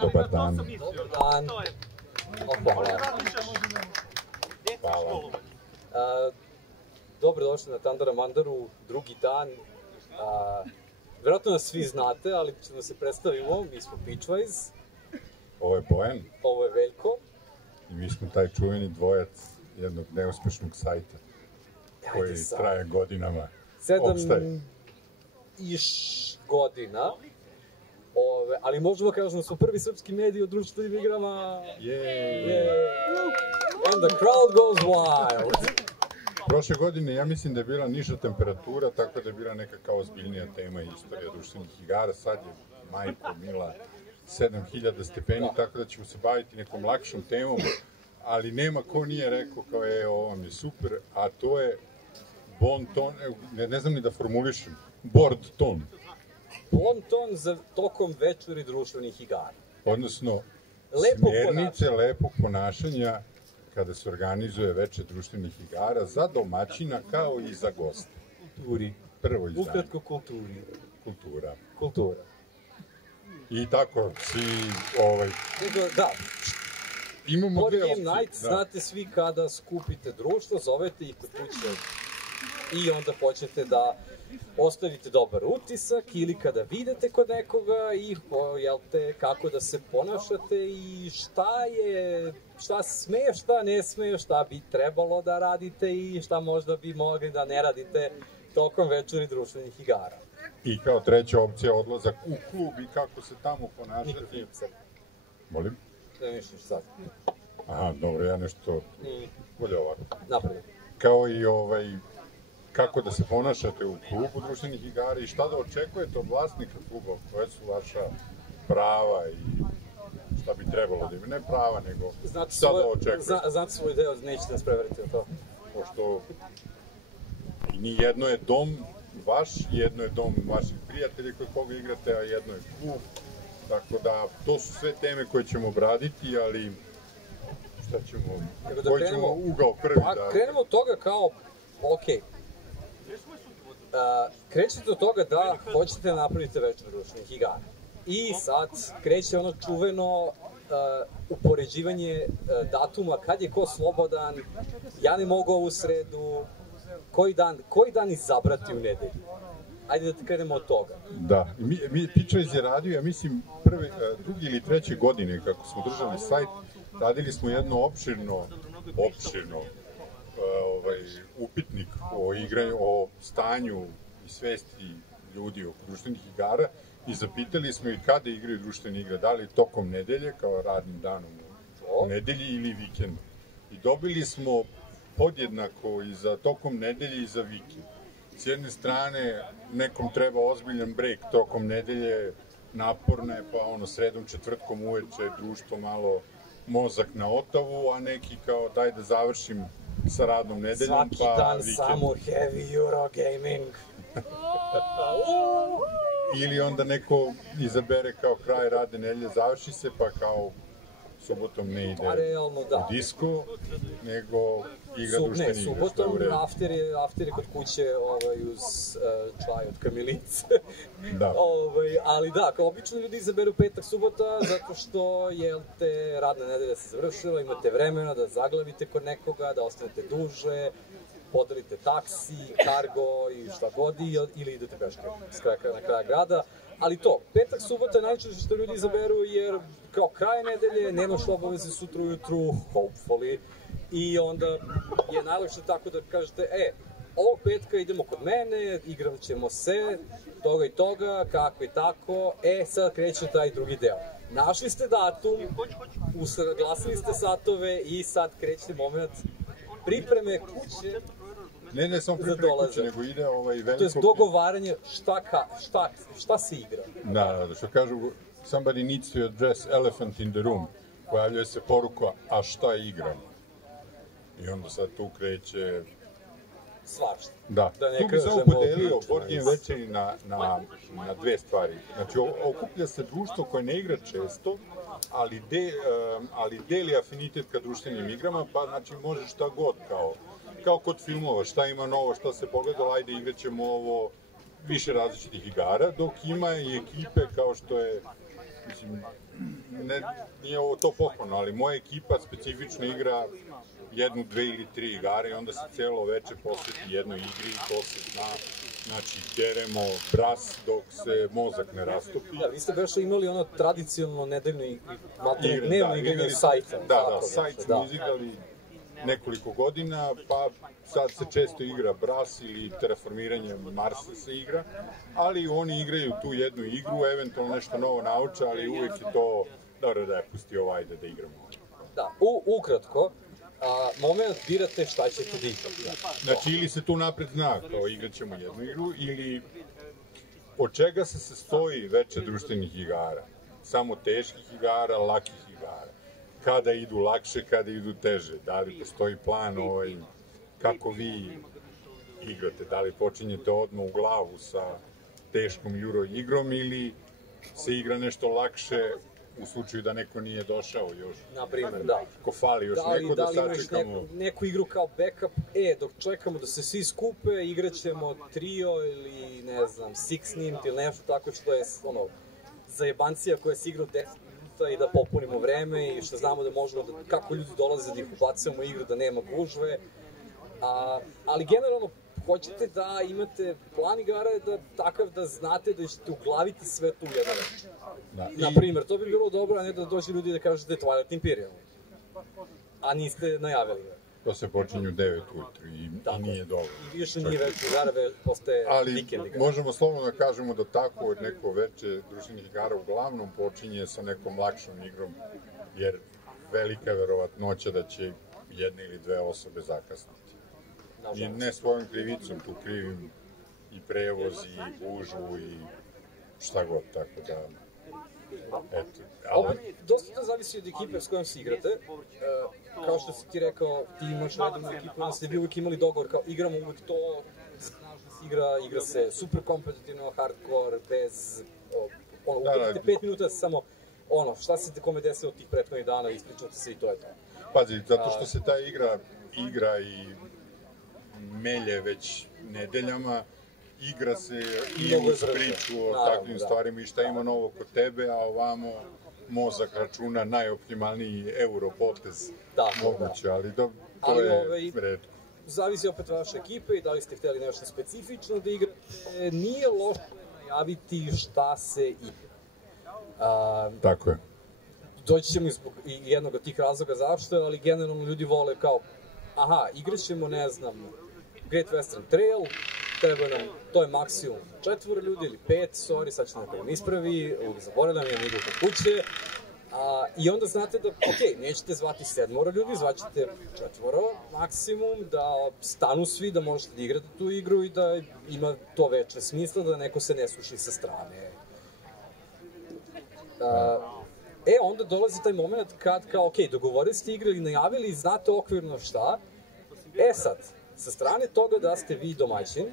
Dobar dan. Dobar dan. Hvala. Hvala. Dobrodošli na Tandara Mandaru, drugi dan. Vjerojatno nas svi znate, ali ćemo da se predstavimo. Mi smo Pitchwise. Ovo je Bojan. Ovo je Veljko. I mi smo taj čuveni dvojac jednog neuspešnog sajta koji traje godinama. 7 godina. Ali možemo kažemo da smo prvi srpski mediji o društvenim igrama. And the crowd goes wild. Prošle godine ja mislim da je bila niža temperatura, tako da je bila neka kao ozbiljnija tema i istorija društvenih igara. Sad je, majko mila, 7000 stepeni, tako da ćemo se baviti nekom lakšom temom, ali nema ko nije rekao kao ovo vam je super, a to je bon ton, ne znam ni da formulišem, board ton. Bon ton za tokom večeri društvenih igara. Odnosno, smjernice lepog ponašanja kada se organizuje veče društvenih igara za domaćina kao i za goste. Kulturi. Prvo izdanje. Ukratko kulturi. Kultura. I tako, svi, Da. Imamo Board dve Game Night, znate svi kada skupite društvo, zovete ih kod kuće i onda hoćete da ostavite dobar utisak ili kada vidite kod nekoga i kako da se ponašate i šta smije, šta ne smije, šta bi trebalo da radite i šta možda bi mogli da ne radite tokom večeri društvenih igara. I kao treća opcija odlazak u klub i kako se tamo ponašati. Mikrofon sad. Molim? Ne misliš sad. Aha, dobro, ja nešto bolje ovako. Napravim. Kao i kako da se ponašate u klubu društvenih igara i šta da očekujete od vlasnika kluba, koje su vaša prava i šta bi trebalo da ima, ne prava, nego šta da očekujete. Znate svoj deo, nećete nas preveriti o to. Pošto ni jedno je dom vaš, jedno je dom vaših prijatelja kod koga igrate, a jedno je klub, tako da to su sve teme koje ćemo obraditi, ali šta ćemo, koji ćemo ugao prvi da... Krenemo od toga kao, okej, krećete od toga da hoćete da napravite večer društvenih igara. I sad kreće ono čuveno upoređivanje datuma, kad je ko slobodan, ja ne mogu ovu sredu, koji dan izabrati u nedelju. Ajde da krenemo od toga. Da, Pitchwise je radio, ja mislim, drugi ili treće godine kako smo držali sajt, radili smo jedno opširno upitnik o igranju, o stanju i svesti ljudi oko društvenih igara i zapitali smo ih kada igraju društvene igre, da li tokom nedelje, kao radnim danom u nedelji ili vikendom. I dobili smo podjednako i za tokom nedelje i za vikend. S jedne strane, nekom treba ozbiljan brejk tokom nedelje, naporne, pa sredom, četvrtkom uveče, društvo malo mozak na otavu, a neki kao daj da završim sa radnom nedeljom, pa dan samo heavy Eurogaming. Ili onda neko izabere kao kraj radne nedelje, završi se, pa kao subotom ne ide u disko, nego igra društveni igre. Subotom after je kod kuće uz čaj od kamilice. Ali da, kao obično ljudi izaberu petak, subota, zato što radna nedelja se završila, imate vremena da zaglavite kod nekoga, da ostanete duže, podelite taksi, kargo i šta god ili idete peške na kraj grada. Ali to, petak, subota je najčešće što ljudi izaberu jer kao kraj nedelje, nemaš obaveze sutra ujutru, hopefully, i onda je najlakše tako da kažete, ovog petka idemo kod mene, igrat ćemo se, toga i toga, kako i tako, sad kreće taj drugi deo. Našli ste datum, usaglasili ste satove i sad kreće moment pripreme kuće. Ne samo pripreme kuće, nego ide veliko... To je dogovaranje šta se igra. Da, što kažu, somebody needs to address elephant in the room. Pojavljuje se poruka, a šta igram? I onda sad tu kreće... Svašta. Da, tu bi samo podelio Board Game večeri na dve stvari. Znači, okuplja se društvo koje ne igra često, ali deli afinitet ka društvenim igrama, pa znači može šta god kao kod filmova, šta ima novo, šta se pogledalo, ajde igraćemo ovo, više različitih igara, dok ima i ekipe kao što je, mislim, nije ovo to pohvalno, ali moja ekipa specifično igra jednu, dve ili tri igare i onda se celo veče posveti jednoj igri i to se zna. Znači, deremo bras dok se mozak ne rastopi. Da, vi ste baš imali ono tradicionalno nedeljno dnevno igranje sajta. Da, sajt smo izigrali nekoliko godina, pa sad se često igra bras ili terraformiranje Marsa se igra, ali oni igraju tu jednu igru, eventualno nešto novo nauče, ali uvek je to, dobro da je pusti ovo, ajde da igramo. Da, ukratko, moment birate šta ćete da igrate. Znači, ili se tu napred zna, kao igrat ćemo jednu igru, ili od čega se sastoji veće društvenih igara? Samo teških igara, lakih igara. Kada idu lakše, kada idu teže? Da li postoji plan kako vi igrate? Da li počinjete odmah u glavu sa teškom Euro igrom ili se igra nešto lakše u slučaju da neko nije došao još? Naprimer, da. Ko fali još neko da sačekamo? Da li imaš neku igru kao backup? Dok čekamo da se svi skupe, igraćemo trio ili, ne znam, six named ili nešto tako što je, zajebancija koja se igra 10 minuta i da popunimo vreme i što znamo da možemo da, kako ljudi dolaze da ih ubacujemo u igru, da nema gužve. Ali generalno, hoćete da imate plan igara da takav da znate da ćete uglaviti sve tu u jedan reč. Naprimer, to bi bilo dobro, a ne da dođe ljudi da kažete Twilight Imperial. A niste najavili ga. To se počinju 9 ujutru i nije dobro. I više nije već igara, postaje vikend igara. Ali možemo slobodno da kažemo da tako od neko veće društvenih igara uglavnom počinje sa nekom lakšom igrom, jer velika je verovatnoća da će jedna ili dve osobe zakasniti. I ne svojom krivicom, tu krivim i prevoz, i gužvu, i šta god, tako da... Opet, dosta to zavisi od ekipe s kojom se igrate. Kao što si ti rekao, ti imaš redovnu ekipu, onda ste vi uvijek imali dogovor, kao igramo uvijek to, snažno se igra se super kompetitivno, hardcore, bez... Ubijete 5 minuta samo, šta se kome desilo tih prethodnih dana, ispričate se i to je to. Pazi, zato što se ta igra i melje već nedeljama, igra se i uz priču o takvim stvarima i šta ima novo kod tebe, a ovamo mozak računa najoptimalniji euro potez moguće, ali to je redko. Zavisi opet vaše ekipe i da li ste hteli nešto specifično da igrate, nije loše najaviti šta se igra. Tako je. Doći ćemo zbog jednog od tih razloga zašto, ali generalno ljudi vole kao, igraćemo, ne znam, Great Western Trail, treba nam, to je maksimum 4 ljudi ili 5, sad će neko da mi ispravi, zaboravljam, ja idu kod kuće, i onda znate da, nećete zvati 7 ljudi, zvaćete 4 maksimum, da stanu svi, da možete da igrate tu igru i da ima to veće smisla, da neko se ne suši sa strane. Onda dolazi taj moment kad kao, dogovorili ste igre ili najavili i znate okvirno šta, sad, sa strane toga da ste vi domaćin,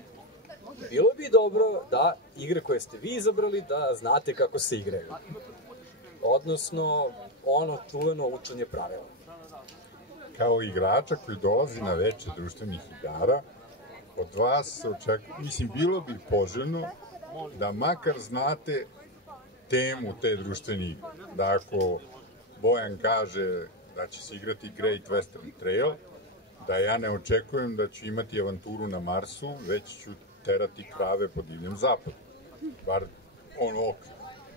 bilo bi dobro da igre koje ste vi izabrali, da znate kako se igraju. Odnosno, čuveno učenje pravila. Kao igrača koji dolazi na veće društvenih igara, od vas se očekuje, bilo bi poželjno da makar znate temu te društvene igre. Da ako Bojan kaže da će se igrati Great Western Trail, da ja ne očekujem da ću imati avanturu na Marsu, već ću terati krave po divljem zapadu. Bar okvir.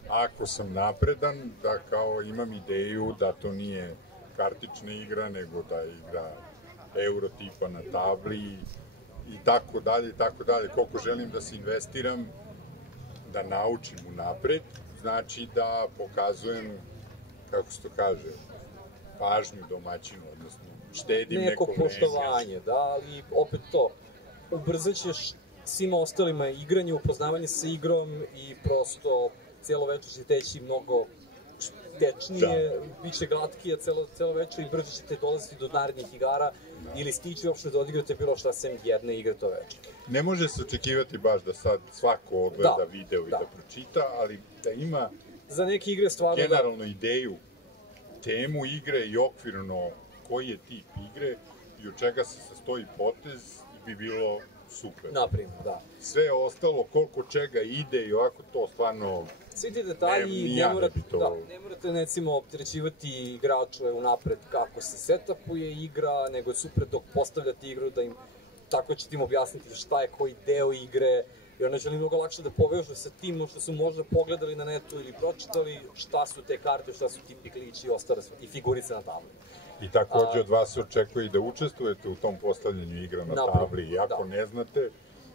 Ako sam napredan, da kao imam ideju da to nije kartična igra, nego da je igra euro tipa na tabli i tako dalje, i tako dalje. Koliko želim da se investiram, da naučim unapred, znači da pokazujem, kako se to kaže, pažnju domaćinu, odnosno štedim neko vreme. Neko poštovanje, ali opet to, ubrzat ćeš svima ostalima igranje, upoznavanje sa igrom i prosto cijelo večer će teći mnogo tečnije, bit će glatkije cijelo večer i brzo ćete dolaziti do narednih igara ili stići uopšte da odigrate bilo šta sem jedne igre to večer. Ne može se očekivati baš da sad svako odgleda video i da pročita, ali da ima za neke igre stvarno generalno ideju, temu igre i okvirno koji je tip igre i od čega se sastoji potez bi bilo super. Naprimjer, da. Sve ostalo, koliko čega ide i ovako to stvarno... Svi ti detalji, ne morate recimo opterećivati igrače unapred kako se setupuje igra, nego je super dok postavljate igru da im tako ćete im objasniti šta je koji deo igre, i onda će li mnogo lakše da povežu sa tim što su možda pogledali na netu ili pročitali šta su te karte, šta su ti piklići i figurice na tabli. I takođe od vas se očekuje i da učestvujete u tom postavljanju igra na tabli, i ako ne znate,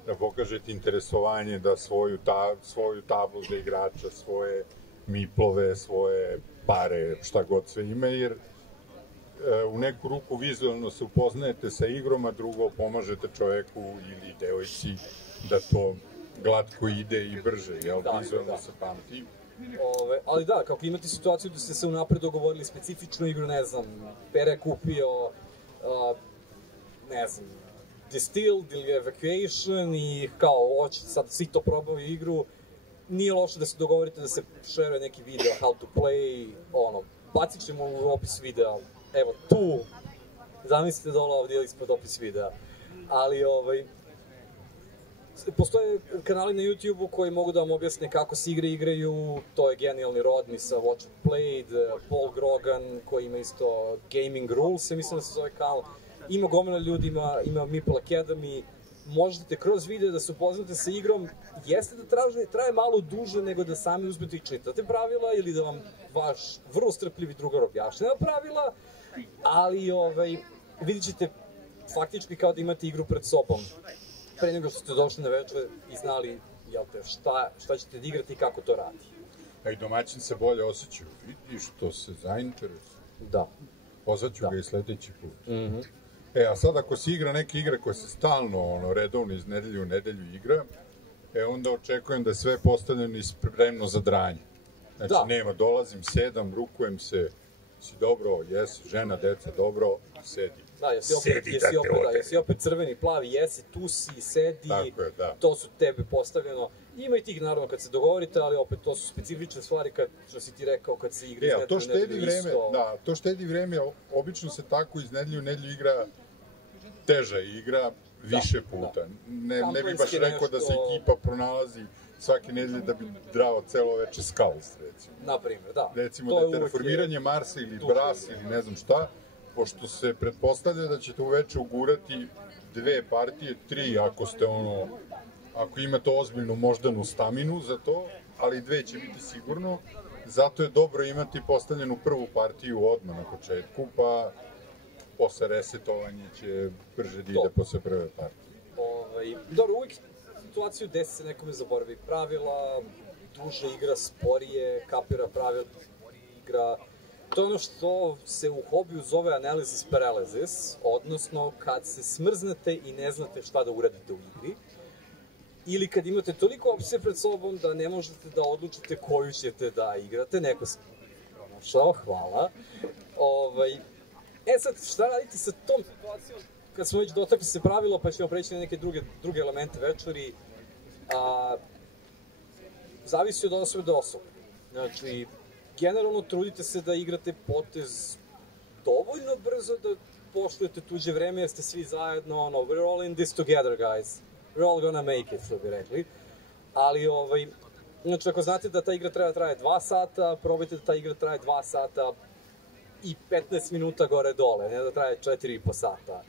da pokažete interesovanje da svoju tablu za igrača, svoje miplove, svoje pare, šta god sve ime, jer u neku ruku vizualno se upoznajete sa igrom, a drugo pomažete čoveku ili devojci da to glatko ide i brže, jel? Vizualno se pamti. Ali da, kako imate situaciju da ste se unapred dogovorili specifičnu igru, ne znam, Pere kupio, ne znam, Distilled ili Evacuation i kao, hoće sad svi to probaju igru, nije loše da se dogovorite da se šeruje neki video how to play, bacit ćemo u opis videa, evo tu, zamislite dole ovdje ispod opis videa, ali postoje kanali na YouTube-u koji mogu da vam objasne kako se igre igraju, to je genijalni Rodney sa Watch It Played, Paul Grogan koji ima isto Gaming Rules, mislim da se zove kanal, ima gomila ljudi, ima Meeple Academy, možete kroz video da se upoznate sa igrom, jeste da traje malo duže nego da sami uzmete i čitate pravila ili da vam vaš vrlo strpljivi drugar objašnjava pravila, ali vidit ćete faktički kao da imate igru pred sobom pre nego što ste došli na večer i znali šta ćete da igrati i kako to radi. A i domaćin se bolje osjećaju, vidi što se zainteresuje. Da. Pozvaću ga i sledeći put. A sad ako se igra neke igre koje se stalno, redovno iz nedelju u nedelju igra, onda očekujem da je sve postavljeno i spremno za dranje. Znači, nema, dolazim, sedam, rukujem se, si dobro, jesi, žena, deca, dobro, sedi. Da, jesi opet crveni, plavi, jesi, tu si, sedi, to su tebe postavljeno. Ima i tih, naravno, kad se dogovorite, ali opet to su specifične stvari, što si ti rekao, kad se igra iz nedelju u nedelju isto. Da, to štedi vreme, obično se tako iz nedelju u nedelju igra teža igra više puta. Ne bih baš rekao da se ekipa pronalazi svake nedelje da bi drao celo veče Skulls, recimo. Naprimjer, da. Recimo da je terraformiranje Marsa ili Bras ili ne znam šta, pošto se pretpostavlja da ćete uveče ugurati 2 partije, 3 ako imate ozbiljnu moždanu staminu za to, ali 2 će biti sigurno, zato je dobro imati postavljenu prvu partiju odmah na početku, pa posle resetovanja će brže da ide posle prve partije. Dobro, uvijek situaciju desi se nekome zaboravi pravila, duže igra, sporije, kapira pravila, igra. To je ono što se u hobiju zove analysis paralysis, odnosno kad se smrznete i ne znate šta da uradite u igri, ili kad imate toliko opcije pred sobom da ne možete da odlučite koju ćete da igrate, neko se pronašao, hvala. Sad, šta radite sa tom situacijom? Kad smo već dotakli se pravila, pa ćemo preći na neke druge elemente večeri, zavisi od osobe do osobe. Znači, generalno trudite se da igrate potez dovoljno brzo da poštujete tuđe vreme, jer ste svi zajedno, we're all in this together, guys. We're all gonna make it, što bi rekli. Ali, znači, ako znate da ta igra treba traje 2 sata, probajte da ta igra traje 2 sata i 15 minuta gore-dole, ne da traje 4,5 sata.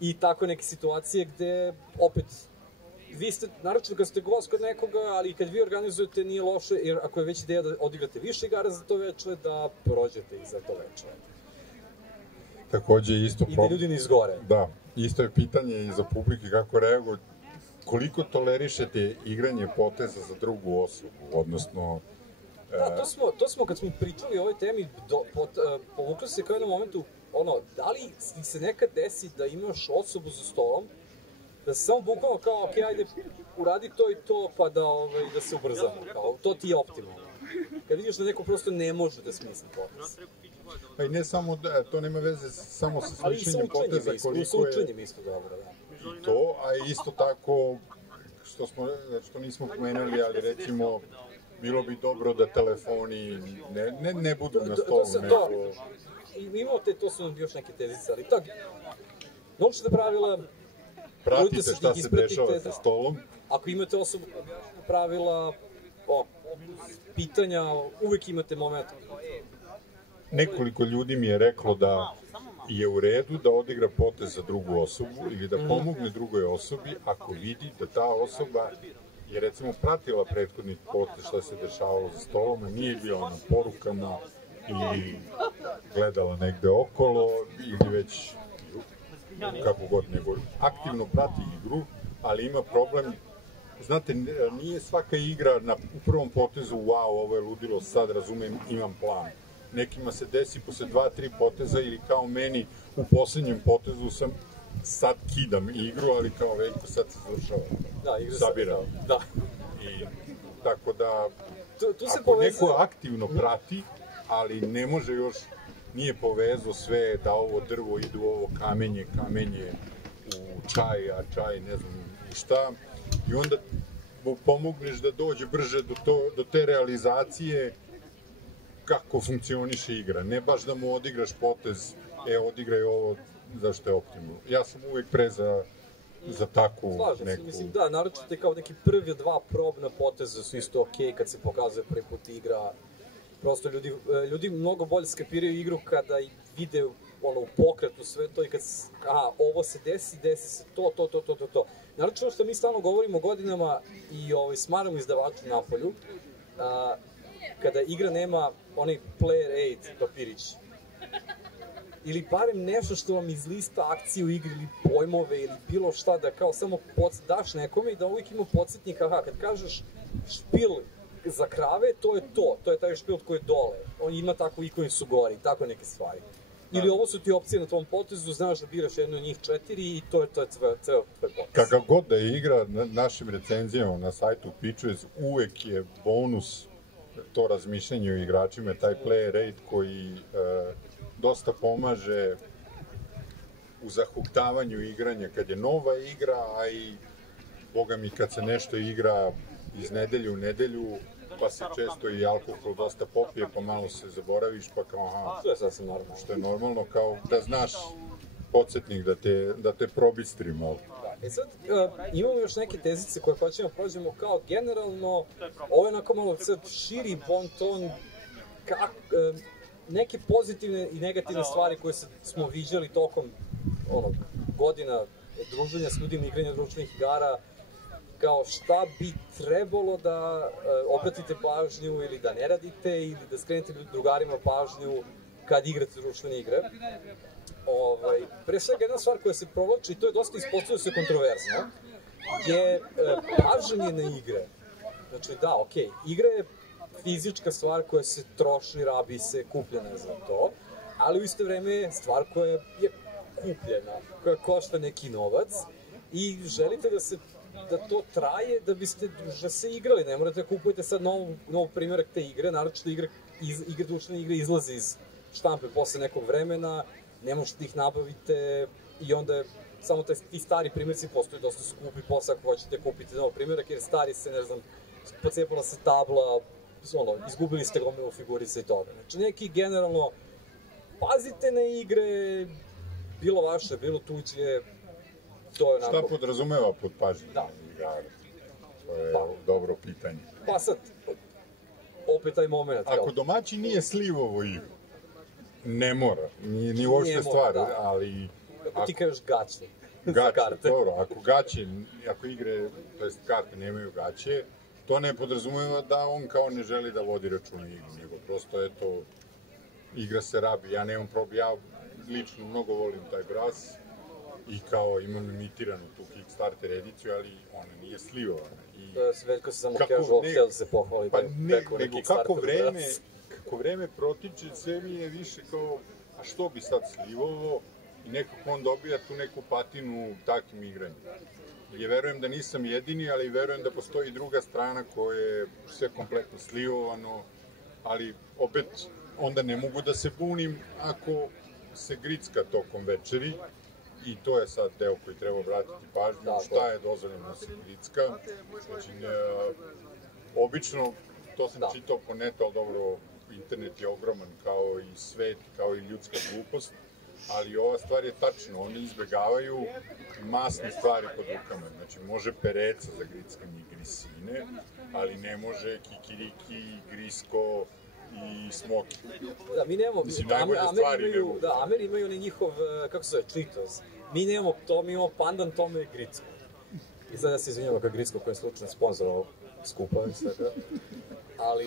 I tako neke situacije gde, opet, vi ste, naročito kad ste gost kod nekoga, ali i kad vi organizujete nije loše, jer ako je već ideja da odigrate više igara za to veče, da prođete i za to veče. Takođe isto i da ljudi ne izgore. Da, isto je pitanje i za publike kako reaguju, koliko tolerišete igranje poteza za drugu osobu, odnosno... Da, to smo kad smo pričali o ovoj temi, povukli se kao jednom momentu, da li se nekad desi da imaš osobu za stolom, da se samo bukvalno kao, ok, ajde, uradi to i to, pa da se ubrzamo, kao, to ti je optimalno. Kad vidiš da neko prosto ne može da smisli potez. Pa i ne samo, to nema veze samo sa sličenjem poteza koliko je... I sa učenjem isto dobro, da. I to, a isto tako, što nismo pomenuli, ali recimo, bilo bi dobro da telefoni ne budu na stolu neko... Imamo to su nam još neke tezice, ali tako, naučite pravila, pratite šta se dešava za stolom. Ako imate osobu koja objašnjava pravila, pitanja, uvek imate moment. Nekoliko ljudi mi je reklo da je u redu da odigra potez za drugu osobu ili da pomogne drugoj osobi ako vidi da ta osoba je recimo pratila prethodni potez šta se dešavalo za stolom, a nije bila na porukama ili gledala negde okolo ili već kako god, nego aktivno prati igru, ali ima problem. Znate, nije svaka igra u prvom potezu, wow, ovo je ludilo, sad razumem, imam plan. Nekima se desi posle 2-3 poteza ili kao meni u poslednjem potezu sam sad kidam igru, ali kao Veljko sad se završava. Da, igra sabira. Da. I tako da, tu se ako neko aktivno prati, ali ne može još, nije povezao sve da ovo drvo ide u ovo kamenje u čaj, a čaj ne znam šta, i onda mu pomogneš da dođe brže do te realizacije kako funkcioniše igra. Ne baš da mu odigraš potez, odigraj ovo zašto je optimalno. Ja sam uvek pre za takvu neku... Slažem se, mislim da, naročito kao neki prvi 2 probna poteza su isto okej kad se pokazuje prvi put igra. Prosto ljudi mnogo bolje skapiraju igru kada vide u pokretu sve to i kad ovo se desi se to. Naročito što mi stalno govorimo godinama i smaramo izdavaču napolju, kada igra nema onaj player aid papirić. Ili barem nešto što vam izlista akciju u igri ili pojmove ili bilo šta da kao samo daš nekome i da uvijek ima podsjetnik, kad kažeš špil za krave, to je taj špil koji je dole. On ima takvu ikonicu gori, tako neke stvari. Ili ovo su ti opcije na tvom potezu, znaš da biraš jednu od njih 4 i to je ceo tvoj potez. Kakav god da je igra, našim recenzijama na sajtu Pitches uvek je bonus to razmišljanje o igračima, taj player aid koji dosta pomaže u zahuktavanju igranja kad je nova igra, a i boga mi kad se nešto igra iz nedelje u nedelju, pa se često i alkohol dosta popije, pa malo se zaboraviš, pa kao to je sasvim normalno. Što je normalno, kao da znaš podsjetnik da te probistri malo. Sad, imamo još neke tezice koje hoćemo prođemo kao generalno, ovo je onako malo širi bon ton, neke pozitivne i negativne stvari koje smo viđali tokom godina druženja s ljudima, igranja društvenih igara, kao šta bi trebalo da obratite pažnju ili da ne radite ili da skrenete drugarima pažnju kad igrate društvene igre. Pre svega jedna stvar koja se provlači, i to je dosta ispostavljeno se kontroverzno, je pažnje na igre. Znači da, okej, igra je fizička stvar koja se troši, rabi se, kupljena je za to, ali u isto vreme je stvar koja je kupljena, koja košta neki novac i želite da to traje da biste duže se igrali. Ne morate da kupujete sad nov primjerak te igre, naročito društvene igre izlaze iz štampe posle nekog vremena, ne možete da ih nabavite i onda je samo ti stari primjerci postaju dosta skupi posle ako hoćete kupiti nov primjerak, jer stari se, ne znam, pocepala se tabla, izgubili ste gomilu figurica i toga. Znači neki generalno pazite na igre, bilo vaše, bilo tuđe, to je onako... Šta podrazumeva pod pažnje na igara? To je dobro pitanje. Pa sad, opet taj moment... Ako domaći nije slivovo igru, ne mora, ni uopšte stvar, ali... Ako ti kažeš gaće. Gaće, dobro, ako igre, to jest karte nemaju gaće, to ne podrazumeva da on kao ne želi da vodi računa igru, nego prosto, eto, igra se rabi, ja nemam problem, ja lično mnogo volim taj Brass i kao imam imitiranu tu Kickstarter ediciju, ali ona nije slivovana. Veljko se samo casual, htio da se pohvali pa nego kako vreme protiče, sve mi je više kao, a što bi sad slivovo, i nekako on dobija tu neku patinu takvim igranjem. Ja verujem da nisam jedini, ali verujem da postoji druga strana koja je sve kompletno slivovano, ali opet onda ne mogu da se bunim ako se gricka tokom večeri, i to je sad deo koji treba obratiti pažnju, šta je dozvoljeno da se gricka. Znači, obično, to sam čitao po netu, ali dobro, internet je ogroman kao i svet, kao i ljudska glupost. ali ova stvar je tačna, oni izbegavaju masne stvari pod rukama. Znači, može pereca za grickanje i grisine, ali ne može kikiriki, grisko i smoki. Da, mi nemamo... Mislim, najbolje stvari ne mogu. Da, Ameri imaju onaj njihov, kako se zove, Cheetos. Mi nemamo to, mi imamo pandan, tome i gricko. I sad ja se izvinjamo kao gricko koji je slučajno sponsor ovog skupa, sada. Ali,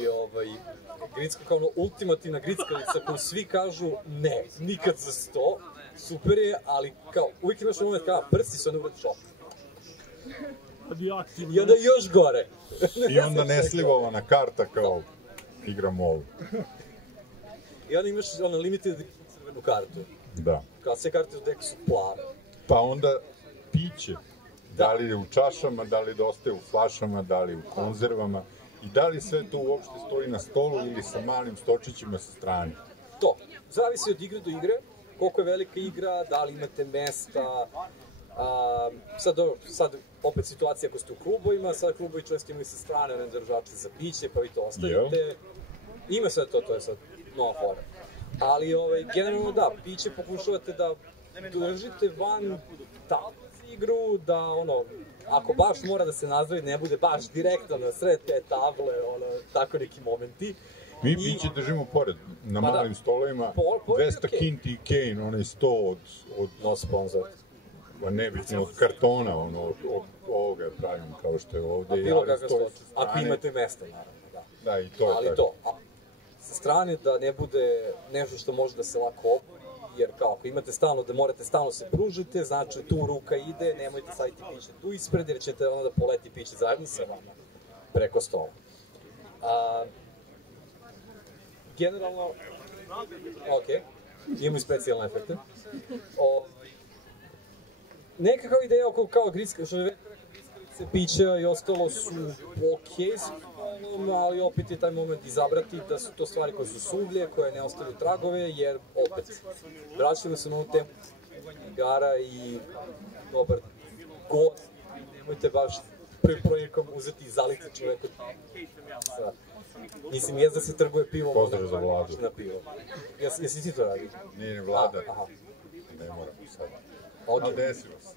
gricko kao ono ultimativna grickalica koju svi kažu ne, nikad za 100, super je, ali kao, uvijek imaš moment kao, prsti se onda uvijek šok. I onda još gore. I onda neslivovana karta kao igramo ovo. I onda imaš ono limited crvenu kartu. Da. Kao sve karte u deku su plave. Pa onda piće. Da li je u čašama, da li ostaje u flašama, da li u konzervama. I da li sve to uopšte stoji na stolu ili sa malim stočićima sa strane? To. Zavisi od igre do igre. Koliko je velika igra, da li imate mesta. Sad opet situacija ako ste u klubovima, sad klubovi često imaju sa strane one držače za piće, pa vi to ostavite. Ima sve to je sad nova fora. Ali generalno da, piće pokušavate da držite van igru, da ako baš mora da se nazdravi, ne bude baš direktno na sred te table, tako neki momenti. Mi piće držimo pored, na malim stolovima, 200 kinti i Kane, onaj 100 od... No sponsor. Pa nebitno, od kartona, od ovoga je pravim, kao što je ovde. A bilo kakav stoč, ako imate mesta, naravno, da. Da, i to je tako. Ali to, sa strane da ne bude nešto što može da se lako obori, jer kao ako imate stalno, da morate stalno se pružite, znači tu ruka ide, nemojte staviti piće tu ispred, jer ćete onda poleti piće zajedno sa vama, preko stola. Generalno, imamo i specijalne efekte. Nekakav ideja oko kao griskalice, pića i ostalo su okej, ali opet je taj moment izabrati da su to stvari koje su suglje, koje ne ostavljaju tragove, jer opet vraćamo se na ovu temu igara i dobar gost, nemojte baš prvi projekom uzeti i zaliti čoveka. Mislim, da se trguje pivom. Pozdrav za Vladu. Na pivo. Jesi ti to radi? Nije Vlada. Ne moram sad. Ali desilo se.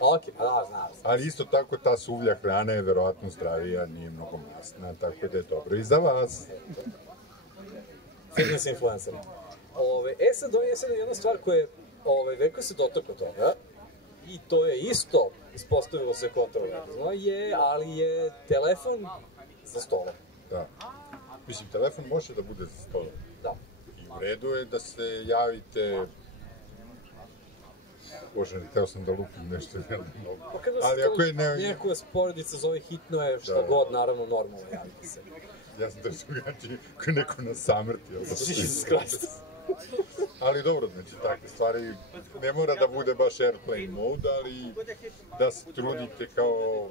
Znam. Ali isto tako ta suvlja hrana je verovatno zdravija, nije mnogo masna, tako da je dobro i za vas. Fitness influencer. Sad je jedna stvar koja je, veliko se dotakao toga, i to je isto ispostavilo se kontroverzno, ali je telefon za stolom. Da. Mislim, telefon može da bude za stolom. Da. I u redu je da se javite... Bože, hteo sam da lupim nešto veliko. Pa kada se nekako porodica zove hitno je, šta god, naravno, normalno javite se. Ja sam da su gaći koji neko nas samrti. Jesus Christ. Ali dobro, znači, takve stvari ne mora da bude baš airplane mode, ali da se trudite kao,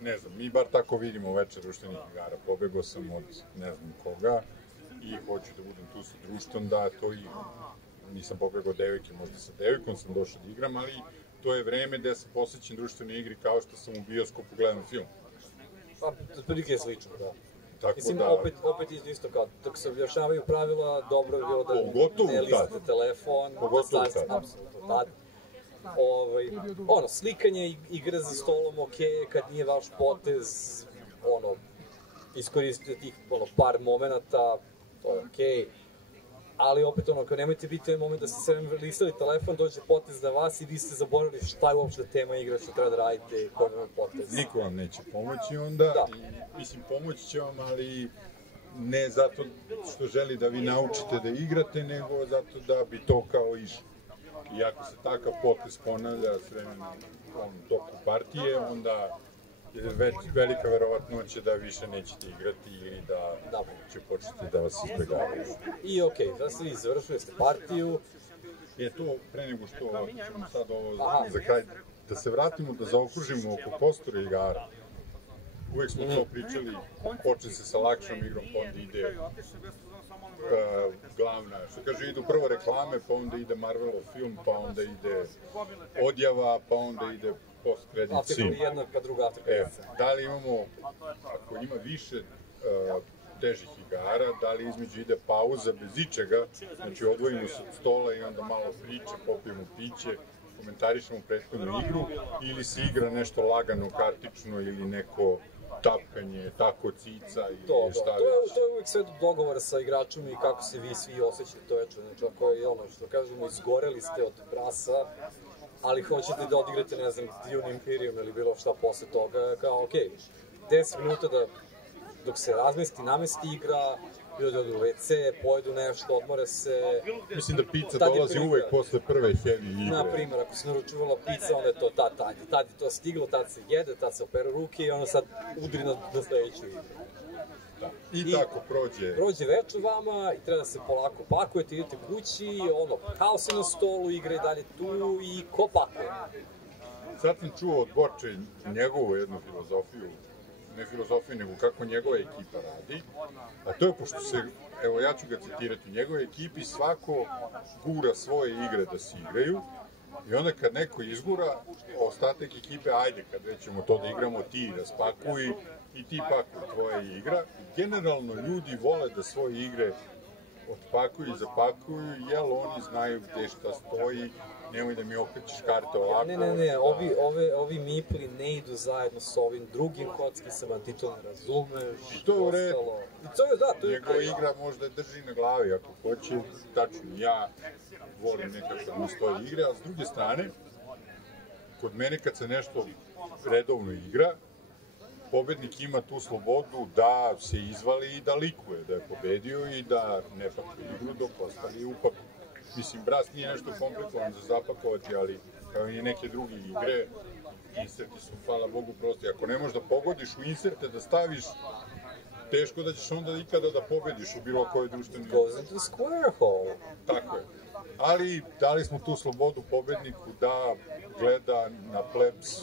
ne znam, mi bar tako vidimo večer društvenih igara. Pobegao sam od ne znam koga i hoću da budem tu sa društvom, da to i nisam pobegao devojke, možda sa devojkom sam došao da igram, ali to je vreme gde se posvećam društvenoj igri kao što sam u bioskopu gledam film. Pa, otprilike je slično, da. Tako mislim, da... opet isto kao, dok se objašnjavaju pravila, dobro je bilo da ne listite telefon, da stavite apsolutno tad. Slikanje, igre za stolom, okej, kad nije vaš potez, iskoristite tih par momenata, to je okej. Ali opet kao nemojte biti moment da ste sve listali telefon, dođe potez na vas i vi ste zaboravili šta je uopšte tema igra, što treba da radite, koji vam je potez. Niko vam neće pomoći onda, mislim pomoći će vam, ali ne zato što želi da vi naučite da igrate, nego zato da bi to kao išlo. I ako se takav potez ponavlja s vremenom u toku partije, onda je velika verovatnoća da više nećete igrati ili da će početi da vas izbjegavaju. I okej, da ste završili ste partiju. To, pre nego što ćemo sad ovo za kraj, da se vratimo, da zaokružimo oko kostura igara. Uvijek smo to pričali, počne se sa lakšom igrom, pa onda ide glavna, što kaže, idu prvo reklame, pa onda ide Marvelov film, pa onda ide odjava, pa onda ide post-credit scene. Jedna pa druga after-credit scene. Da li imamo, ako ima više težih igara, da li između ide pauza bez ičega, znači odvojimo se od stola i onda malo priče, popijemo piće, komentarišemo prethodnu igru, ili se igra nešto lagano, kartično, ili neko tapkanje, tako cica ili šta već. To je uvijek sve dogovor sa igračom i kako se vi svi osjećate to večer. Znači, ako je ono što kažemo, izgoreli ste od brasa, ali hoćete da odigrate, ne znam, Dune Imperium ili bilo šta posle toga, kao, okej, 10 minuta da, dok se razmesti, namesti igra, ljudi odu u WC, pojedu nešto, odmore se. Mislim da pizza dolazi uvek posle prve heavy igre. Naprimer, ako se naručuvala pizza, onda je to tad je to stiglo, tad se jede, tad se operu ruke i ono sad udri na sledeću igru. Da. I tako prođe. Prođe večer vama i treba da se polako pakujete, idete kući, ono, haos je na stolu, igra je dalje tu i ko pakuje? Sad sam čuo od Borče njegovu jednu filozofiju, ne filozofiju, nego kako njegova ekipa radi, a to je pošto se, evo ja ću ga citirati, u njegove ekipi svako gura svoje igre da se igraju i onda kad neko izgura, ostatak ekipe, ajde kad već ćemo to da igramo, ti raspakuj i ti pakuj tvoje igra. Generalno ljudi vole da svoje igre otpakuju i zapakuju, jer oni znaju gde šta stoji, nemoj da mi okrećeš karte ovako. Ne, ovi mipli ne idu zajedno s ovim drugim kockicama, ti to ne razumeš. I to je u redu. To je njegova igra možda drži na glavi ako hoće, tačno, ja volim nekako da stoje igre, a s druge strane, kod mene kad se nešto redovno igra, pobednik ima tu slobodu da se izvali i da likuje, da je pobedio i da ne pakuje igru dok ostali upakuju. Mislim, Bras nije nešto komplikovan za zapakovati, ali kao i neke druge igre, inserti su, hvala Bogu, prosti. Ako ne možeš da pogodiš u inserte da staviš, teško da ćeš onda ikada da pobediš u bilo kojoj društvenoj igri. Goes into square hole. Tako je. Ali dali smo tu slobodu pobedniku da gleda na plebs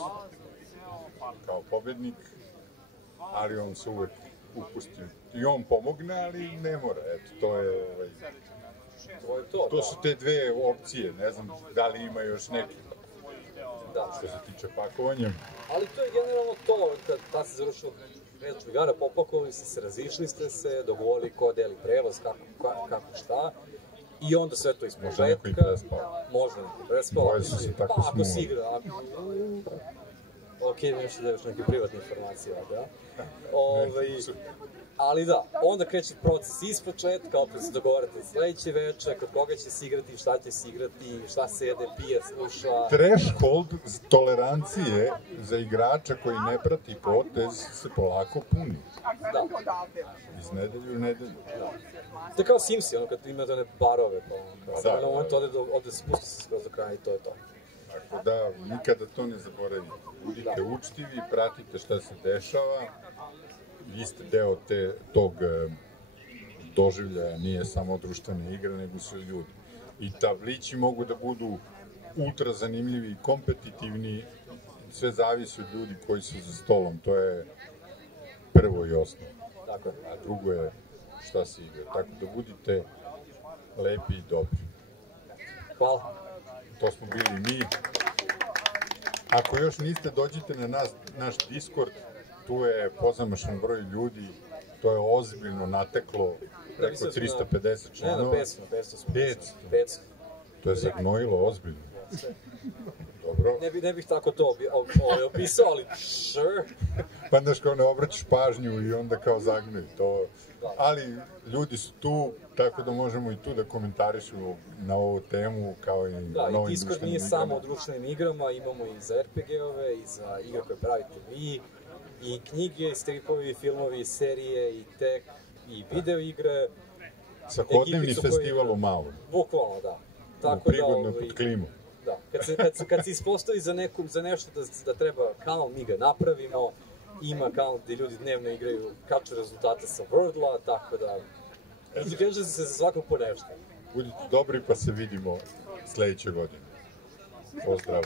kao pobednik, ali on se uvek upusti. I on pomogne, ali ne mora. Eto, to je... To su te dve opcije, ne znam da li ima još neki što se tiče pakovanja. Ali to je generalno to, kad se završila večer igara, popakovali ste se, razišli ste se, dogovorili ko deli prevoz, kako šta. I onda sve to iz početka. Možda neko i prespao. Možda neko i prespao. Boje su se tako ako si igra, okej, nešto da još neke privatne informacije, da? Ali da, onda kreće proces iz početka, opet se dogovarate sledeće veče, kod koga će se igrati, šta će se igrati, šta se jede, pije, sluša. Threshold tolerancije za igrača koji ne prati potez se polako puni. Da. Iz nedelju u nedelju. Da. To je kao Simsi, ono kad imate one barove, pa na moment ode spusti se skroz do kraja i to je to. Tako da, nikada to ne zaboravite. Budite učtivi, pratite šta se dešava. Vi ste deo tog doživljaja, nije samo društvena igra, nego su ljudi. I tablići mogu da budu ultra zanimljivi i kompetitivni, sve zavisi od ljudi koji su za stolom, to je prvo i osnovno. A drugo je šta se igra. Tako da budite lepi i dobri. Hvala. To smo bili mi. Ako još niste, dođite na naš Discord, tu je pozamašan broj ljudi, to je ozbiljno nateklo, preko 350 članova. Ne, na 500. To je zagnojilo ozbiljno. Dobro. Ne bih tako to opisao, ali sure. Pa znaš kao ne obraćaš pažnju i onda kao zagnoji to. Ali ljudi su tu, tako da možemo i tu da komentarišemo na ovu temu kao i novim društvenim igrama. Da, i Discord nije samo o društvenim igrama, imamo i za RPG-ove, i za igre koje pravite vi, i knjige, i stripovi, i filmovi, i serije, i tek, i video igre. Svakodnevni festival u malom. Bukvalno, da. Prigodno pod klimom. Da, kad se ispostavi za nešto da treba kanal, mi ga napravimo, ima kanal gde ljudi dnevno igraju, kaču rezultate sa Wordla, tako da... Kaže se za svakog po nešto. Budite dobri pa se vidimo sledeće godine. Pozdrav!